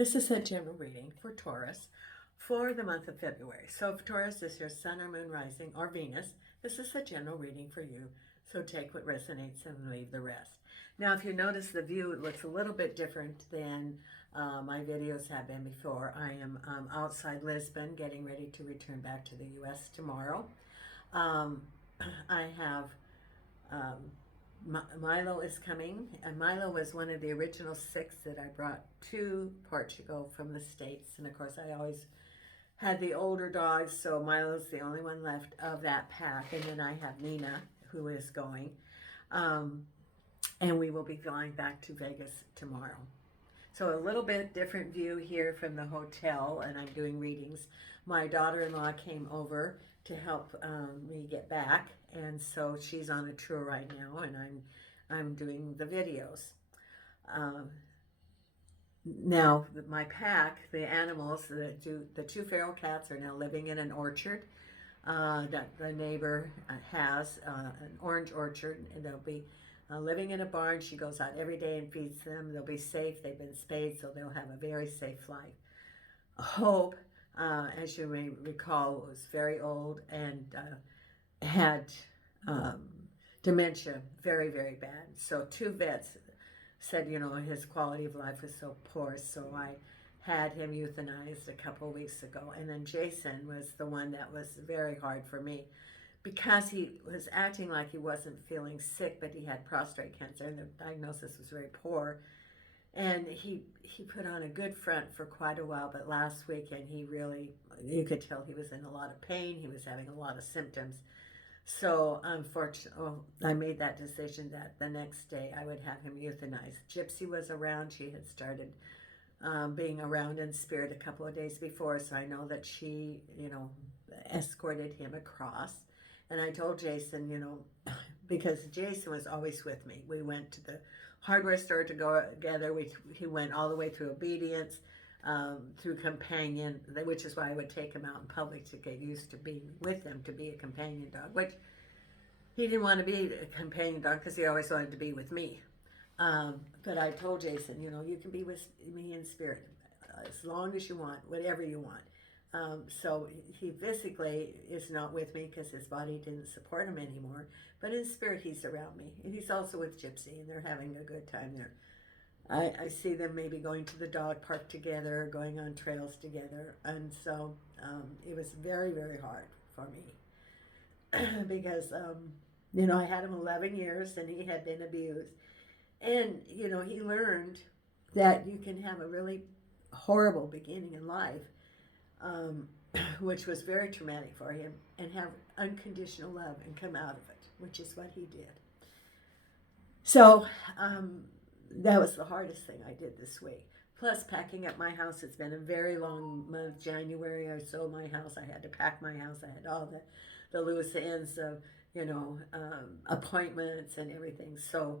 This is a general reading for Taurus for the month of February. So if Taurus is your sun or moon rising or Venus, this is a general reading for you. So take what resonates and leave the rest. Now, if you notice the view, it looks a little bit different than my videos have been before. I am outside Lisbon, getting ready to return back to the U.S. tomorrow. I have Milo is coming, and Milo was one of the original 6 that I brought to Portugal from the States. And of course, I always had the older dogs, so Milo's the only one left of that pack. And then I have Nina, who is going, and we will be flying back to Vegas tomorrow. So a little bit different view here from the hotel, and I'm doing readings. My daughter-in-law came over to help me get back, and so she's on a tour right now, and I'm doing the videos. Now my pack, the animals, the 2 feral cats are now living in an orchard that the neighbor has, an orange orchard, and they'll be living in a barn. She goes out every day and feeds them. They'll be safe. They've been spayed, so they'll have a very safe life. Hope, as you may recall, was very old and had dementia, very, very bad. So 2 vets said, his quality of life was so poor, so I had him euthanized a couple of weeks ago. And then Jason was the one that was very hard for me, because he was acting like he wasn't feeling sick, but he had prostate cancer, and the diagnosis was very poor. And he put on a good front for quite a while, but last weekend you could tell he was in a lot of pain. He was having a lot of symptoms. So unfortunately, I made that decision that the next day I would have him euthanized. Gypsy was around. She had started being around in spirit a couple of days before, so I know that she, escorted him across. And I told Jason, because Jason was always with me. We went to the hardware store to go together. He went all the way through obedience, through companion, which is why I would take him out in public to get used to being with him, to be a companion dog, which he didn't want to be a companion dog because he always wanted to be with me. But I told Jason, you can be with me in spirit as long as you want, whatever you want. So he physically is not with me because his body didn't support him anymore, but in spirit he's around me, and he's also with Gypsy, and they're having a good time there. I see them maybe going to the dog park together, going on trails together, and so it was very, very hard for me because I had him 11 years and he had been abused, and he learned that you can have a really horrible beginning in life, which was very traumatic for him, and have unconditional love and come out of it, which is what he did. So that was the hardest thing I did this week. Plus packing up my house. It's been a very long month. January, I sold my house. I had to pack my house. I had all the loose ends of, appointments and everything. So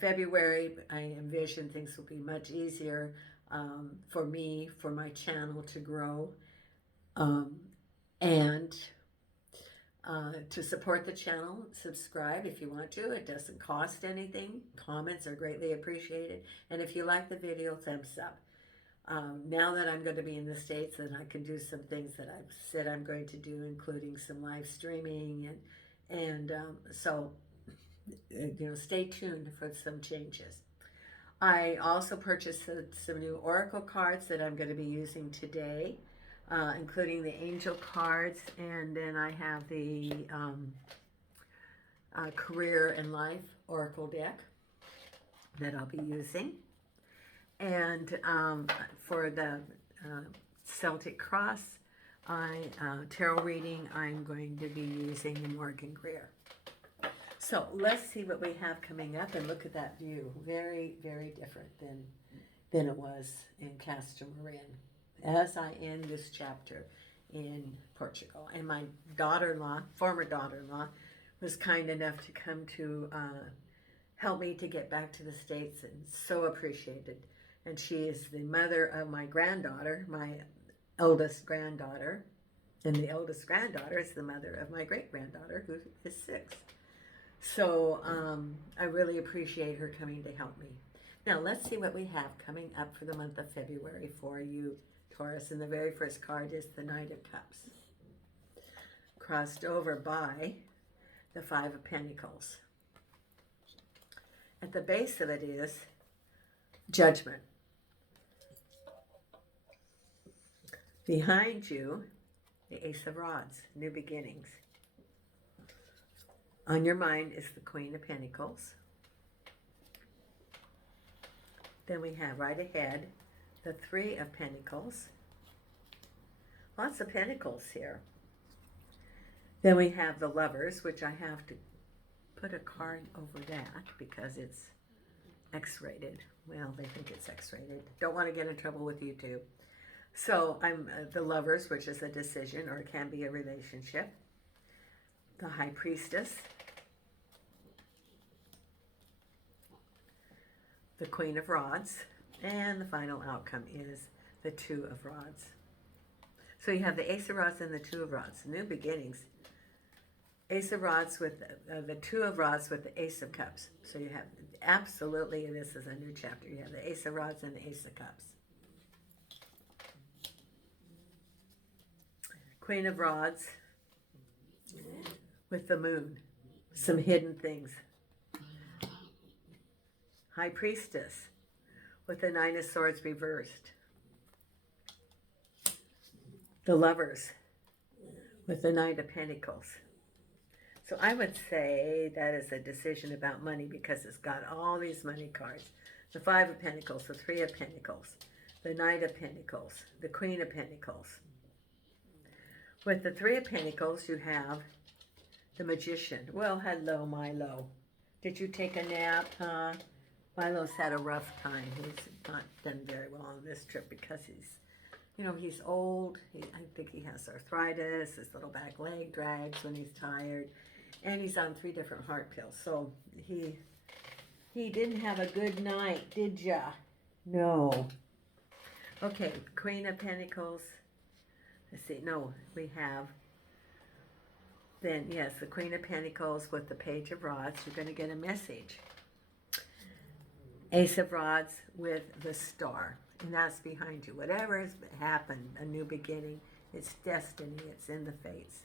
February, I envision things will be much easier for me, for my channel to grow, and to support the channel. Subscribe if you want to. It doesn't cost anything. Comments are greatly appreciated. And if you like the video, thumbs up. Now that I'm going to be in the States, then I can do some things that I've said I'm going to do, including some live streaming, and so stay tuned for some changes. I also purchased some new oracle cards that I'm going to be using today, including the angel cards, and then I have the career and life oracle deck that I'll be using. And for the Celtic Cross tarot reading, I'm going to be using the Morgan Greer. So let's see what we have coming up, and look at that view. Very, very different than it was in Castelmarin, as I end this chapter in Portugal. And my daughter-in-law, former daughter-in-law, was kind enough to come to help me to get back to the States, and so appreciated. And she is the mother of my granddaughter, my eldest granddaughter, and the eldest granddaughter is the mother of my great-granddaughter, who is 6. So I really appreciate her coming to help me. Now, let's see what we have coming up for the month of February for you, Taurus. And the very first card is the Knight of Cups, crossed over by the Five of Pentacles. At the base of it is Judgment. Behind you, the Ace of Rods, New Beginnings. On your mind is the Queen of Pentacles. Then we have right ahead the Three of Pentacles. Lots of pentacles here. Then we have the Lovers, which I have to put a card over that because it's X-rated. Well, they think it's X-rated. Don't want to get in trouble with YouTube. So I'm the Lovers, which is a decision or it can be a relationship. The High Priestess. The Queen of Rods. And the final outcome is the Two of Rods. So you have the Ace of Rods and the Two of Rods. New beginnings. Ace of Rods with the Two of Rods with the Ace of Cups. So you have absolutely, this is a new chapter. You have the Ace of Rods and the Ace of Cups. Queen of Rods with the Moon. Some hidden things. High Priestess with the Nine of Swords reversed. The Lovers with the Knight of Pentacles. So I would say that is a decision about money because it's got all these money cards. The Five of Pentacles, the Three of Pentacles, the Knight of Pentacles, the Queen of Pentacles. With the Three of Pentacles, you have the Magician. Well, hello, Milo. Did you take a nap, huh? Milo's had a rough time. He's not done very well on this trip because he's old. I think he has arthritis. His little back leg drags when he's tired. And he's on 3 different heart pills. So he didn't have a good night, did ya? No. Okay, Queen of Pentacles. Let's see. No, we have then, yes, the Queen of Pentacles with the Page of Rods. You're going to get a message. Ace of Rods with the Star. And that's behind you. Whatever has happened, a new beginning, it's destiny, it's in the fates.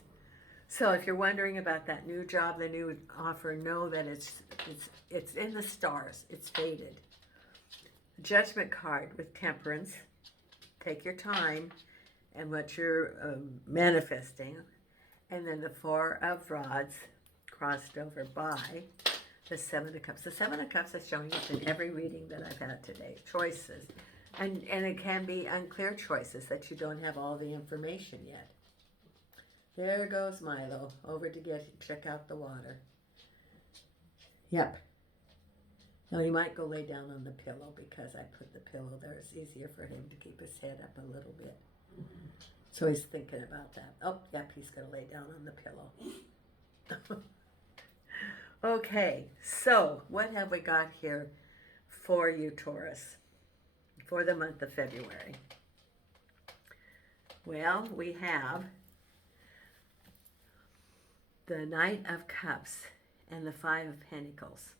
So if you're wondering about that new job, the new offer, know that it's in the stars. It's fated. Judgment card with Temperance. Take your time and what you're manifesting. And then the Four of Rods crossed over by the Seven of Cups. The Seven of Cups is showing up in every reading that I've had today. Choices. And it can be unclear choices that you don't have all the information yet. There goes Milo, over to check out the water. Yep. Now he might go lay down on the pillow because I put the pillow there. It's easier for him to keep his head up a little bit. So he's thinking about that. Oh, yep, he's going to lay down on the pillow. Okay, so what have we got here for you, Taurus, for the month of February? Well, we have the Knight of Cups and the Five of Pentacles.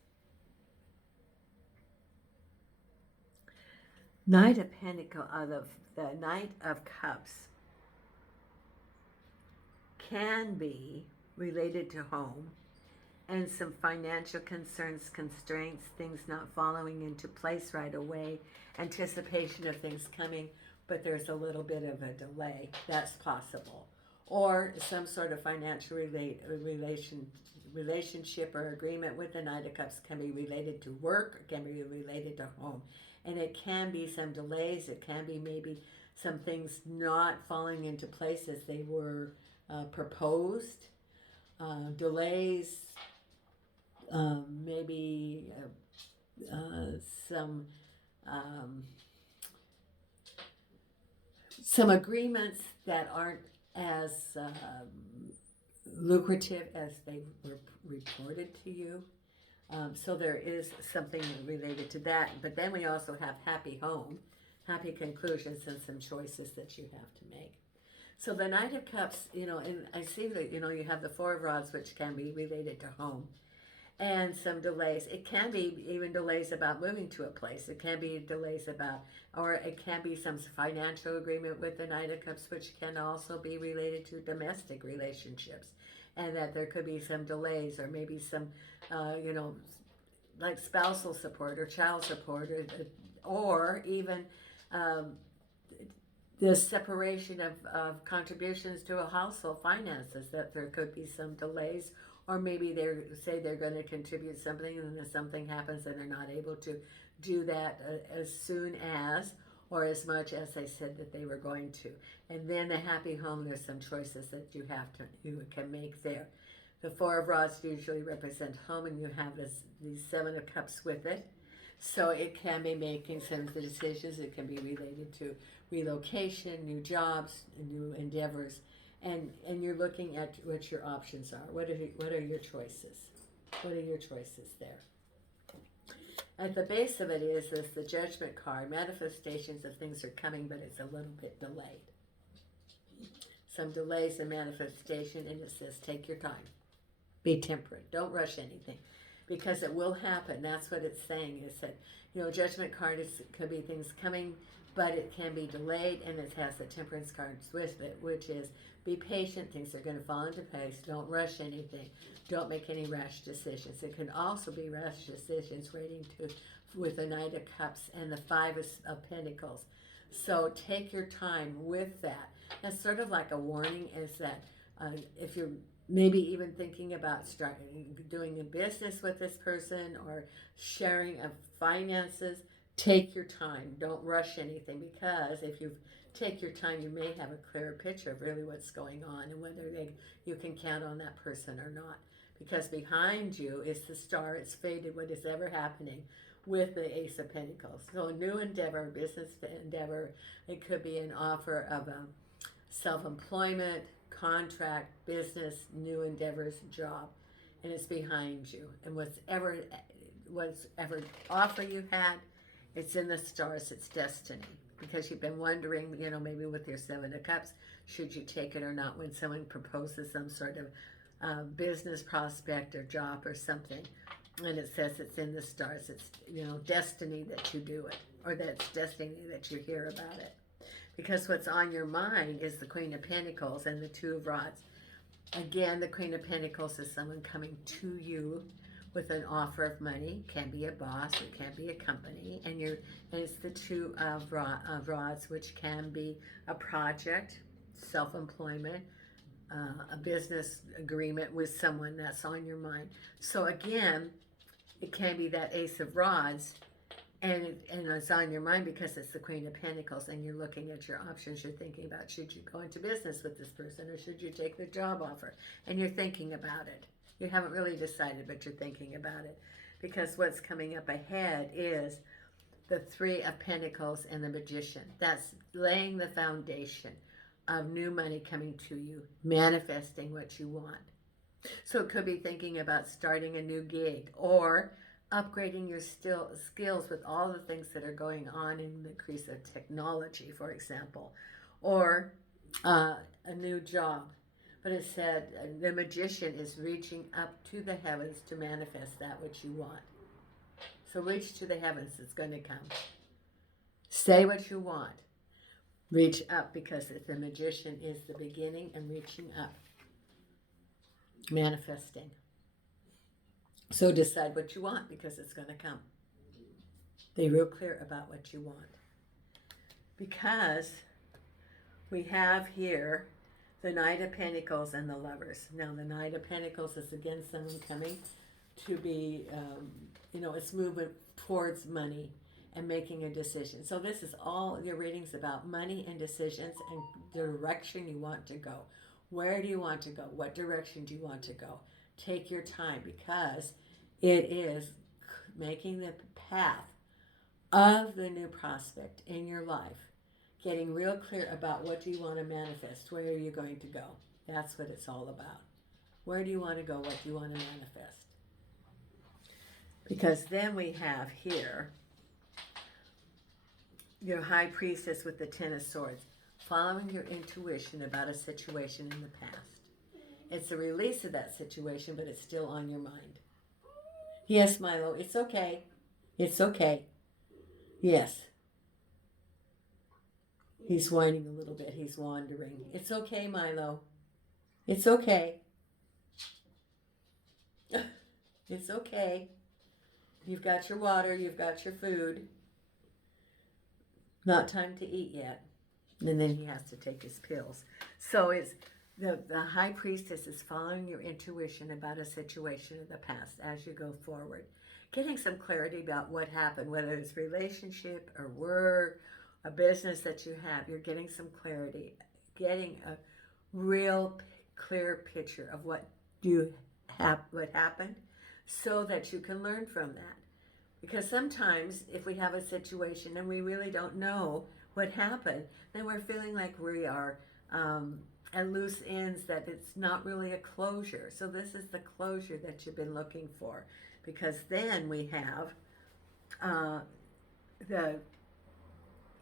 Knight of Pentacles, the Knight of Cups can be related to home and some financial concerns, constraints, things not following into place right away, anticipation of things coming, but there's a little bit of a delay. That's possible. Or some sort of financial relationship or agreement with the Knight of Cups can be related to work, it can be related to home. And it can be some delays, it can be maybe some things not falling into place as they were proposed. Delays, maybe some agreements that aren't as lucrative as they were reported to you. So there is something related to that. But then we also have happy home, happy conclusions, and some choices that you have to make. So the Knight of Cups, and I see that, you have the Four of Rods, which can be related to home. and some delays. It can be even delays about moving to a place. It can be delays about, or it can be some financial agreement with the Knight of Cups, which can also be related to domestic relationships. And that there could be some delays, or maybe some, you know, like spousal support or child support, or even the separation of contributions to a household finances, that there could be some delays, or maybe they say they're going to contribute something and then something happens and they're not able to do that as soon as, or as much as they said that they were going to. And then the happy home, there's some choices that you can make there. The Four of Rods usually represent home, and you have these Seven of Cups with it. So it can be making some of the decisions. It can be related to relocation, new jobs, new endeavors, and you're looking at what your options are. What are your choices? What are your choices there? At the base of it is the Judgment card. Manifestations of things are coming, but it's a little bit delayed. Some delays in manifestation, and it says take your time. Be temperate. Don't rush anything, because it will happen. That's what it's saying, is that, you know, Judgment card could be things coming, but it can be delayed, and it has the Temperance cards with it, which is be patient. Things are going to fall into place. Don't rush anything. Don't make any rash decisions. It can also be rash decisions with the Knight of Cups and the Five of Pentacles. So take your time with that. That's sort of like a warning, is that if you're maybe even thinking about doing a business with this person, or sharing of finances, take your time. Don't rush anything, because if you take your time, you may have a clearer picture of really what's going on and whether you can count on that person or not. Because behind you is the Star. It's faded what is ever happening with the Ace of Pentacles. So a new endeavor, business endeavor. It could be an offer of self-employment, contract, business, new endeavors, job, and it's behind you. And whatever offer you had, it's in the stars. It's destiny, because you've been wondering, you know, maybe with your Seven of Cups, should you take it or not when someone proposes some sort of business prospect or job or something, and it says it's in the stars. It's, you know, destiny that you do it, or that it's destiny that you hear about it. Because what's on your mind is the Queen of Pentacles and the Two of Rods. Again, the Queen of Pentacles is someone coming to you with an offer of money. It can be a boss, it can be a company, and it's the Two of Rods, which can be a project, self-employment, a business agreement with someone that's on your mind. So again, it can be that Ace of Rods, and it's on your mind because it's the Queen of Pentacles, and you're looking at your options. You're thinking about, should you go into business with this person, or should you take the job offer? And you're thinking about it. You haven't really decided, but you're thinking about it, because what's coming up ahead is the Three of Pentacles and the Magician. That's laying the foundation of new money coming to you, manifesting what you want. So it could be thinking about starting a new gig, or upgrading your skills with all the things that are going on in the increase of technology, for example, or a new job. But it said the Magician is reaching up to the heavens to manifest that which you want. So reach to the heavens. It's going to come. Say what you want. Reach up, because the Magician is the beginning and reaching up. Manifesting. So decide what you want, because it's going to come. Be real clear about what you want. Because we have here the Knight of Pentacles and the Lovers. Now, the Knight of Pentacles is again someone coming to be, you know, it's movement towards money and making a decision. So this is all your readings about money and decisions and the direction you want to go. Where do you want to go? What direction do you want to go? Take your time, because it is making the path of the new prospect in your life. Getting real clear about what do you want to manifest. Where are you going to go? That's what it's all about. Where do you want to go? What do you want to manifest? Because then we have here your High Priestess with the Ten of Swords, following your intuition about a situation in the past. It's a release of that situation, but it's still on your mind. Yes, Milo, it's okay. It's okay. Yes. He's whining a little bit. He's wandering. It's okay, Milo. It's okay. It's okay. You've got your water. You've got your food. Not time to eat yet. And then he has to take his pills. So it's the high priestess is following your intuition about a situation in the past as you go forward. Getting some clarity about what happened, whether it's relationship or work, a business that you have. You're getting some clarity. Getting a real clear picture of what what happened so that you can learn from that. Because sometimes if we have a situation and we really don't know what happened, then we're feeling like we are at loose ends, that it's not really a closure. So this is the closure that you've been looking for. Because then we have the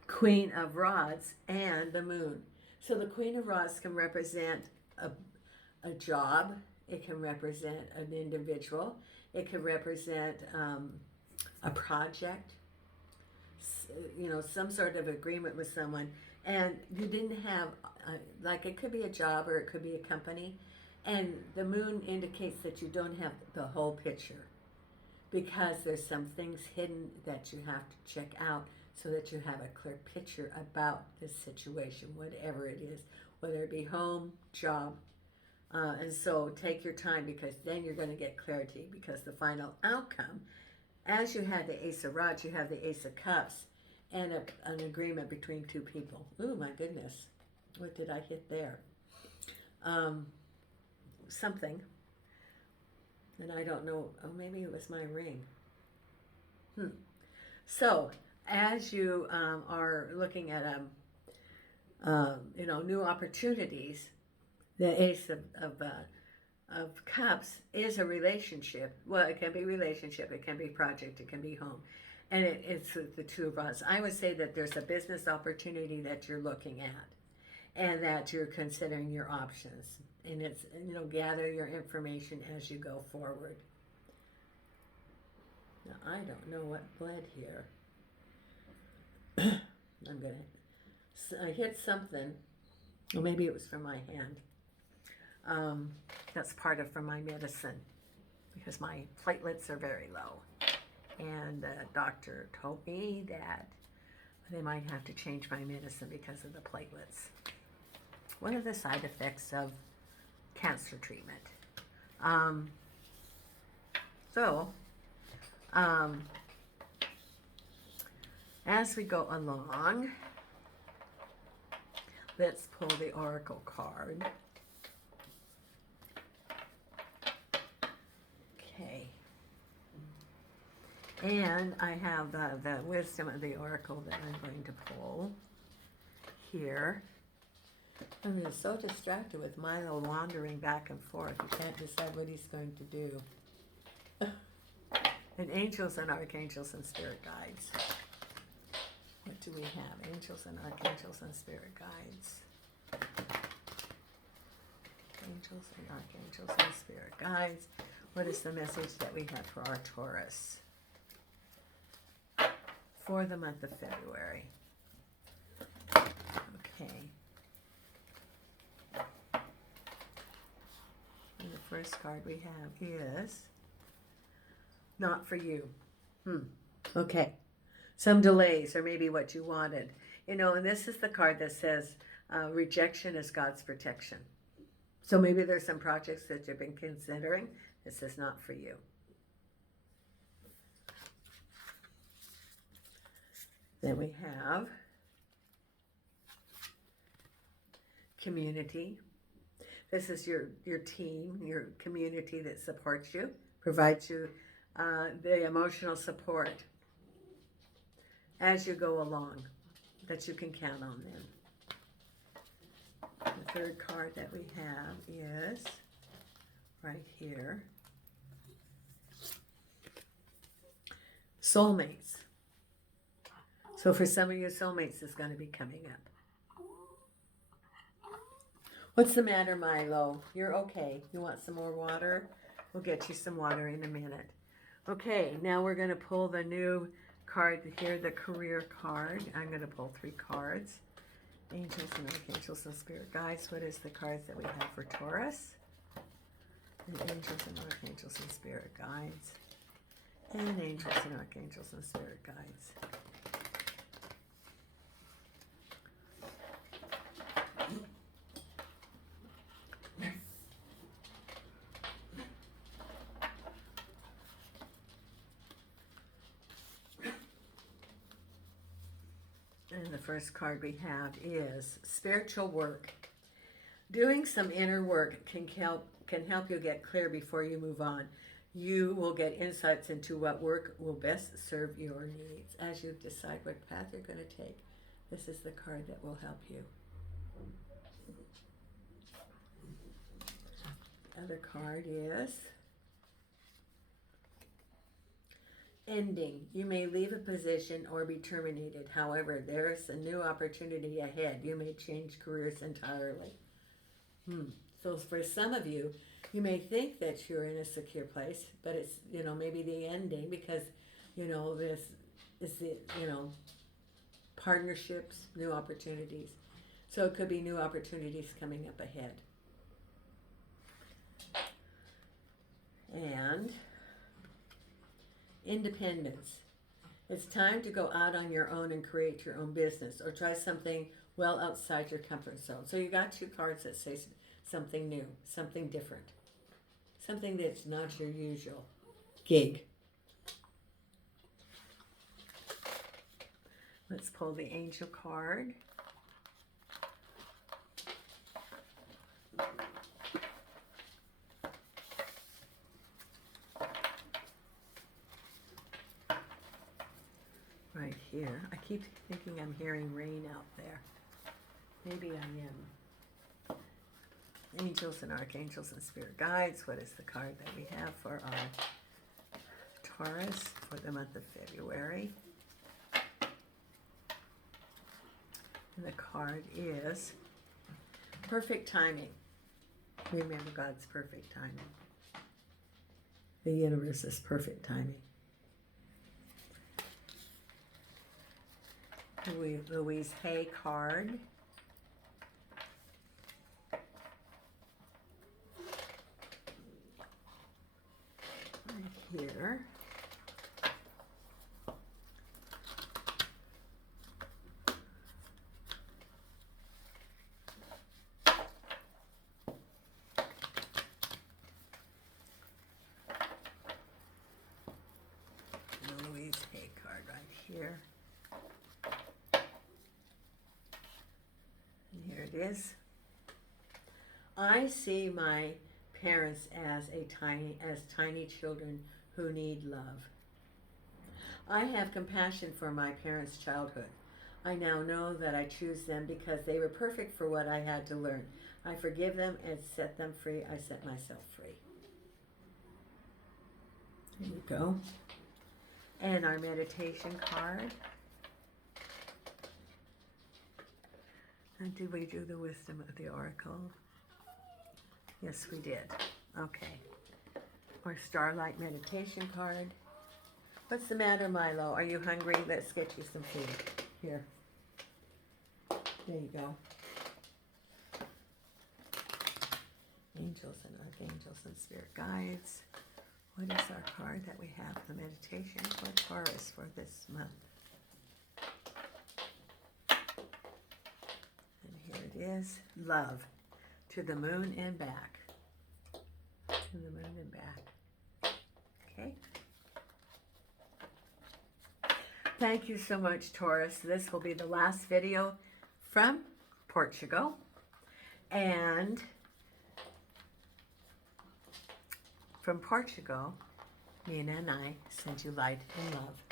Queen of Rods and the Moon. So the Queen of Rods can represent a job. It can represent an individual. It can represent a project, you know, some sort of agreement with someone, and you didn't have, like it could be a job or it could be a company, and the moon indicates that you don't have the whole picture because there's some things hidden that you have to check out so that you have a clear picture about this situation, whatever it is, whether it be home, job. And so take your time, because then you're going to get clarity, because the final outcome, as you had the Ace of Rods, you have the Ace of Cups and an agreement between two people. Ooh, my goodness. What did I hit there? Something. And I don't know. Oh, maybe it was my ring. So, as you are looking at you know, new opportunities, the Ace of Cups is a relationship. Well, it can be relationship, it can be project, it can be home, and it's the Two of Rods. I would say that there's a business opportunity that you're looking at, and that you're considering your options, and it's, you know, gather your information as you go forward. Now I don't know what bled here. I hit something, or maybe it was from my hand. That's part of from my medicine, because my platelets are very low, and the doctor told me that they might have to change my medicine because of the platelets. One of the side effects of cancer treatment. As we go along, let's pull the oracle card. Okay. And I have the wisdom of the oracle that I'm going to pull here. I'm just so distracted with Milo wandering back and forth. He can't decide what he's going to do. And angels and archangels and spirit guides. What do we have? Angels and archangels and spirit guides. Angels and archangels and spirit guides. What is the message that we have for our Taurus for the month of February? Okay. And the first card we have is not for you. Okay. Some delays, or maybe what you wanted. You know, and this is the card that says rejection is God's protection. So maybe there's some projects that you've been considering. This is not for you. Then we have community. This is your team, your community that supports you, provides you the emotional support as you go along, that you can count on them. The third card that we have is right here. Soulmates. So for some of you, soulmates is going to be coming up. What's the matter, Milo? You're okay. You want some more water? We'll get you some water in a minute. Okay, now we're going to pull the new card here, the career card. I'm going to pull 3 cards. Angels and archangels and spirit guides. What is the cards that we have for Taurus? And angels and archangels and spirit guides. And angels and archangels and spirit guides. And the first card we have is spiritual work. Doing some inner work can help you get clear before you move on. You will get insights into what work will best serve your needs as you decide what path you're going to take. This is the card that will help you. The other card is ending. You may leave a position or be terminated. However, there is a new opportunity ahead. You may change careers entirely. So for some of you, you may think that you're in a secure place, but it's, maybe the ending because, this is the, partnerships, new opportunities. So it could be new opportunities coming up ahead. And independence. It's time to go out on your own and create your own business or try something well outside your comfort zone. So you got 2 cards that say something new, something different, something that's not your usual gig. Let's pull the angel card. Right here. I keep thinking I'm hearing rain out there. Maybe I am. Angels and archangels and spirit guides. What is the card that we have for our Taurus for the month of February? And the card is perfect timing. Remember God's perfect timing. The universe is perfect timing. Louise Hay card. Right here. Louise Hay card right here. Here it is. I see my parents as tiny children who need love. I have compassion for my parents' childhood. I now know that I choose them because they were perfect for what I had to learn. I forgive them and set them free. I set myself free. There you go. And our meditation card. And did we do the wisdom of the oracle? Yes, we did. Okay. Our starlight meditation card. What's the matter, Milo? Are you hungry? Let's get you some food. Here. There you go. Angels and archangels and spirit guides. What is our card that we have? The meditation for Taurus for this month. It is love to the moon and back. To the moon and back. Okay. Thank you so much, Taurus. This will be the last video from Portugal. And from Portugal, Nina and I send you light and love.